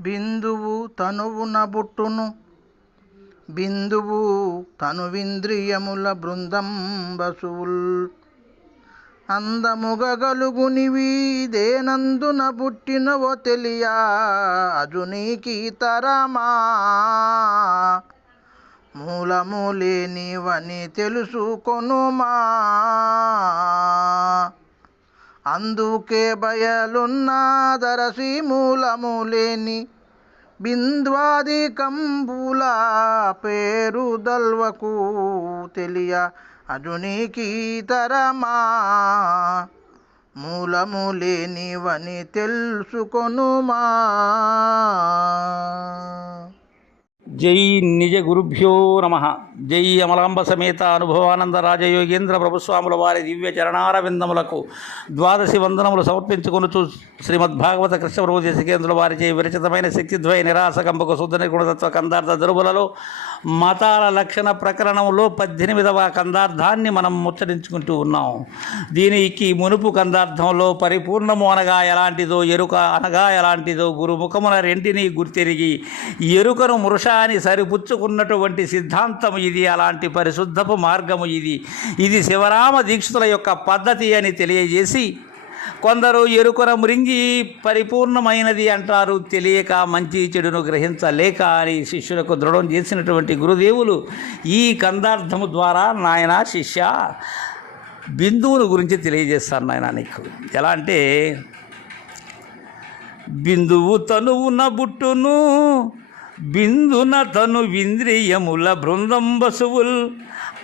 బిందువు తనువున బుట్టును బిందువు తనువింద్రియముల బృందం బసువుల్ అందముగలుగునివి దేనందున పుట్టినవో తెలియా? అజునీకి తరమా? మూలము లేనివని తెలుసుకొనుమా? అందుకే బయలున్నాదరసి మూలము బింద్వాది కంబుల పేరు దల్వకు తెలియ అజునికి తరమా మూలము లేనివని తెలుసుకొనుమా? జై నిజ గురుభ్యో నమ. జై అమలాంబ సమేత అనుభవానంద రాజయోగేంద్ర ప్రభుస్వాముల వారి దివ్య చరణారవిందములకు ద్వాదశి వందనములు సమర్పించుకొనుచు శ్రీమద్భాగవత కృష్ణ దేశికేంద్రుల వారిచే విరచితమైన శక్తిద్వయ నిరాసకంబకు శుద్ధ నిర్గుణతత్వ కందార్థ దురుబులలో మతాల లక్షణ ప్రకరణంలో పద్దెనిమిదవ కందార్థాన్ని మనం ముచ్చరించుకుంటూ ఉన్నాం. దీనికి మునుపు కందార్థంలో పరిపూర్ణము అనగా ఎలాంటిదో ఎరుక అనగా ఎలాంటిదో గురుముఖమున రెంటిని గుర్తెరిగి ఎరుకను మృషాని సరిపుచ్చుకున్నటువంటి సిద్ధాంతం ఇది అలాంటి పరిశుద్ధపు మార్గము ఇది. ఇది శివరామ దీక్షితుల యొక్క పద్ధతి అని తెలియజేసి కొందరు ఎరుకుర మృంగి పరిపూర్ణమైనది అంటారు. తెలియక మంచి చెడును గ్రహించలేక అని శిష్యులకు దృఢం చేసినటువంటి గురుదేవులు ఈ కందార్థము ద్వారా నాయన శిష్య బిందువును గురించి తెలియజేస్తాను నాయన నీకు. ఎలా అంటే బిందువు తనువున బుట్టును బిందున తను వింద్రియముల బృందం బసువుల్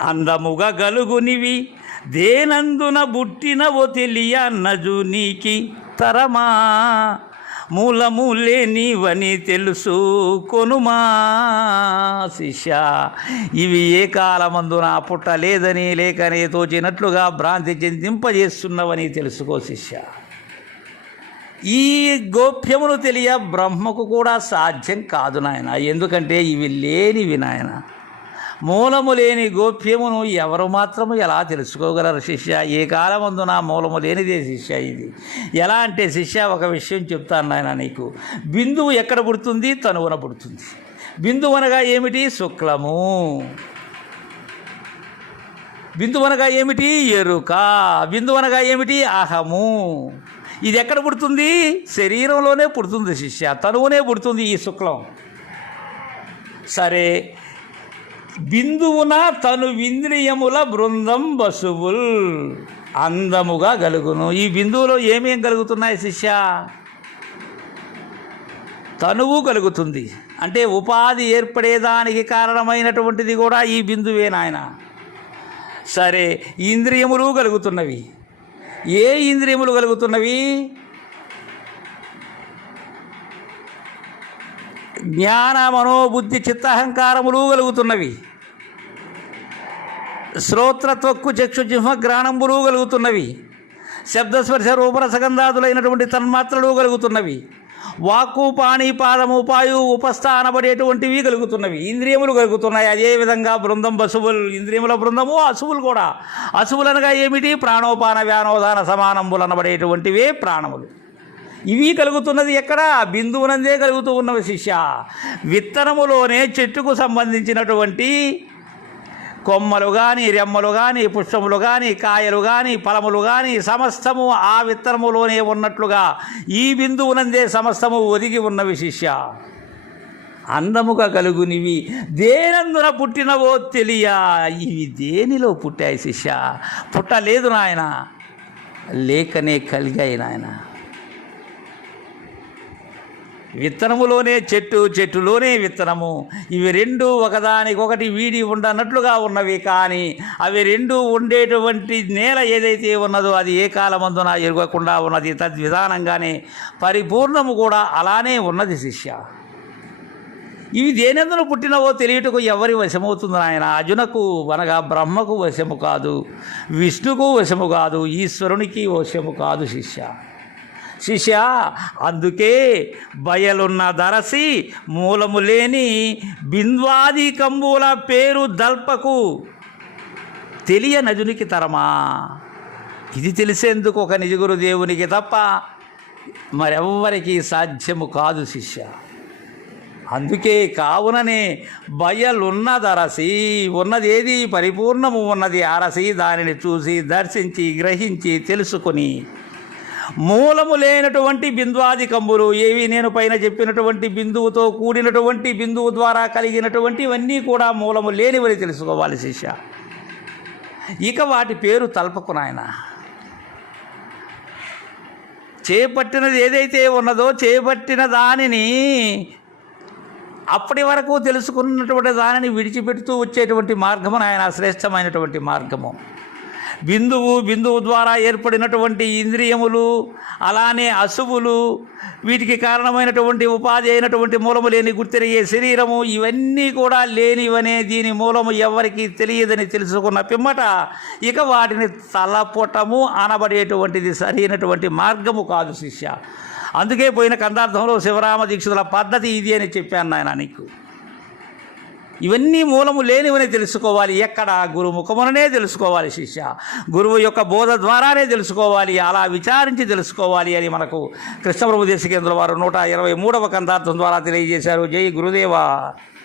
అందముగా గలుగునివి దేనందున బుట్టినవో తెలియ నజు నీకి తరమా? మూలము లేనివని తెలుసు కొనుమా? శిష్య ఇవి ఏ కాలమందున పుట్టలేదని లేకనే తోచినట్లుగా భ్రాంతి చెందింపజేస్తున్నవని తెలుసుకో శిష్య. ఈ గోప్యమును తెలియ బ్రహ్మకు కూడా సాధ్యం కాదు నాయన. ఎందుకంటే ఇవి లేనివి నాయన. మూలము లేని గోప్యమును ఎవరు మాత్రము ఎలా తెలుసుకోగలరు శిష్య? ఏ కాలమందు నా మూలము లేనిదే శిష్య ఇది. ఎలా అంటే శిష్య ఒక విషయం చెప్తాను నాయన నీకు. బిందువు ఎక్కడ పుడుతుంది? తనువున పుడుతుంది. బిందువు అనగా ఏమిటి? శుక్లము. బిందువు అనగా ఏమిటి? ఎరుక. బిందువు అనగా ఏమిటి? అహము. ఇది ఎక్కడ పుడుతుంది? శరీరంలోనే పుడుతుంది శిష్య. తనువునే పుడుతుంది ఈ శుక్లం. సరే బిందువున తను వింద్రియముల బృందం బసువుల్. అందముగా కలుగును ఈ బిందువులో ఏమేం కలుగుతున్నాయి శిష్య? తనువు కలుగుతుంది. అంటే ఉపాధి ఏర్పడేదానికి కారణమైనటువంటిది కూడా ఈ బిందువే నాయన. సరే ఇంద్రియములు కలుగుతున్నవి. ఏ ఇంద్రియములు కలుగుతున్నవి? జ్ఞాన మనోబుద్ధి చిత్తహంకారములు కలుగుతున్నవి. శ్రోత్ర త్వక్కు చక్షు జిహ్మ గ్రాణంబులు కలుగుతున్నవి. శబ్దస్పర్శ రూపరసగంధాదులైనటువంటి తన్మాత్రలు కలుగుతున్నవి. వాక్కు పాణి పాదము ఉపాయు ఉపస్థ కలుగుతున్నవి. ఇంద్రియములు కలుగుతున్నాయి. అదేవిధంగా బృందం పశువులు ఇంద్రియముల బృందము అశువులు కూడా. అశువులనగా ఏమిటి? ప్రాణోపాన వ్యానోదాన సమానంబులు అనబడేటువంటివే ప్రాణములు. ఇవి కలుగుతున్నది ఎక్కడ? బిందువునందే కలుగుతూ ఉన్నవి శిష్య. విత్తనములోనే చెట్టుకు సంబంధించినటువంటి కొమ్మలు కానీ రెమ్మలు కానీ పుష్పములు కానీ కాయలు కానీ ఫలములు కానీ సమస్తము ఆ విత్తనములోనే ఉన్నట్లుగా ఈ బిందువునందే సమస్తము ఒదిగి ఉన్నవి శిష్య. అందముగా కలుగునివి. దేనందున పుట్టినవో తెలియ. ఇవి దేనిలో పుట్టాయి శిష్య? పుట్టలేదు నాయన. లేకనే కలిగాయి నాయన. విత్తనములోనే చెట్టు చెట్టులోనే విత్తనము. ఇవి రెండు ఒకదానికొకటి వీడి ఉండనట్లుగా ఉన్నవి కానీ అవి రెండు ఉండేటువంటి నేల ఏదైతే ఉన్నదో అది ఏ కాలమందున ఎరగకుండా ఉన్నది. తద్విధానంగానే పరిపూర్ణము కూడా అలానే ఉన్నది శిష్య. ఇవి దేనెందున పుట్టినవో తెలియటకు ఎవరి వశమవుతుంది ఆయన అజునకు అనగా బ్రహ్మకు వశము కాదు విష్ణుకు వశము కాదు ఈశ్వరునికి వశము కాదు శిష్య. శిష్య అందుకే బయలున్న దరసి మూలము లేని బింద్వాది కంబుల పేరు దల్పకు తెలియ నజునికి తరమా. ఇది తెలిసేందుకు ఒక నిజగురు దేవునికి తప్ప మరెవ్వరికి సాధ్యము కాదు శిష్య. అందుకే కావుననే బయలున్నదరసి ఉన్నదేది పరిపూర్ణము ఉన్నది అరసి దానిని చూసి దర్శించి గ్రహించి తెలుసుకొని మూలము లేనటువంటి బిందువాదికంబులు ఏవి? నేను పైన చెప్పినటువంటి బిందువుతో కూడినటువంటి బిందువు ద్వారా కలిగినటువంటివన్నీ కూడా మూలము లేనివని తెలుసుకోవాలి శిష్య. ఇక వాటి పేరు తలపకు నాయన. చేపట్టినది ఏదైతే ఉన్నదో చేపట్టిన దానిని అప్పటి వరకు తెలుసుకున్నటువంటి దానిని విడిచిపెడుతూ వచ్చేటువంటి మార్గము నాయన శ్రేష్టమైనటువంటి మార్గము. బిందువు బిందువు ద్వారా ఏర్పడినటువంటి ఇంద్రియములు అలానే అశువులు వీటికి కారణమైనటువంటి ఉపాధి అయినటువంటి మూలము లేని గుర్తిరిగే శరీరము ఇవన్నీ కూడా లేనివనే దీని మూలము ఎవరికి తెలియదని తెలుసుకున్న పిమ్మట ఇక వాటిని తలపుటము అనబడేటువంటిది సరైనటువంటి మార్గము కాదు శిష్య. అందుకే పోయిన కందార్థంలో శివరామ దీక్షితుల పద్ధతి ఇది అని చెప్పాను నాయన నీకు. ఇవన్నీ మూలము లేనివని తెలుసుకోవాలి. ఎక్కడ? గురుముఖముననే తెలుసుకోవాలి శిష్య. గురువు యొక్క బోధ ద్వారానే తెలుసుకోవాలి. అలా విచారించి తెలుసుకోవాలి అని మనకు కృష్ణప్రభు దేశికేంద్ర వారు నూట ఇరవై మూడవ కందార్థం ద్వారా తెలియజేశారు. జై గురుదేవా.